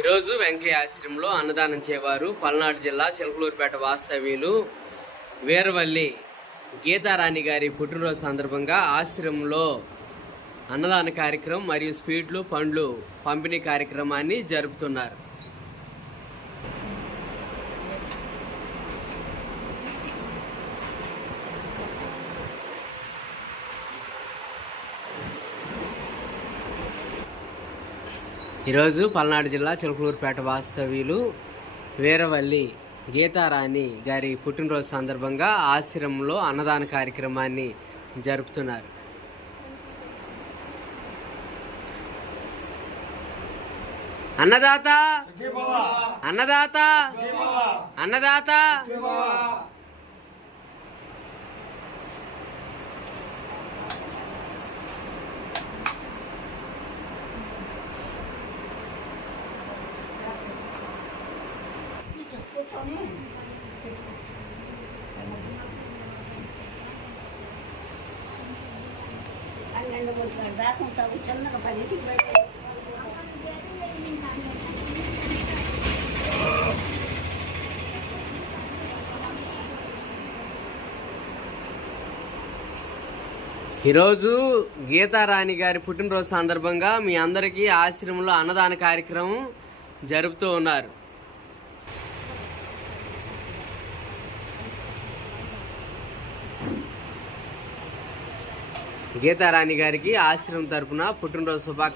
ఈరోజు వెంకయ్య ఆశ్రమంలో అన్నదానం చేవారు పల్నాడు జిల్లా చిలకలూరుపేట వాస్తవ్యులు వీరవల్లి గీతారాణి గారి పుట్టినరోజు సందర్భంగా ఆశ్రమంలో అన్నదాన కార్యక్రమం మరియు స్వీట్లు పండ్లు పంపిణీ కార్యక్రమాన్ని జరుపుతున్నారు. ఈరోజు పల్నాడు జిల్లా చిలకలూరుపేట వాస్తవ్యులు వీరవల్లి గీతారాణి గారి పుట్టినరోజు సందర్భంగా ఆశ్రమంలో అన్నదాన కార్యక్రమాన్ని జరుపుతున్నారు. అన్నదాత అన్నదాత అన్నదాత ఈరోజు గీతారాణి గారి పుట్టినరోజు సందర్భంగా మీ అందరికీ ఆశ్రమంలో అన్నదాన కార్యక్రమం జరుపుతూ ఉన్నారు. గీతారాణి గారికి ఆశ్రమం తరపున పుట్టినరోజు శుభాకాంక్షలు.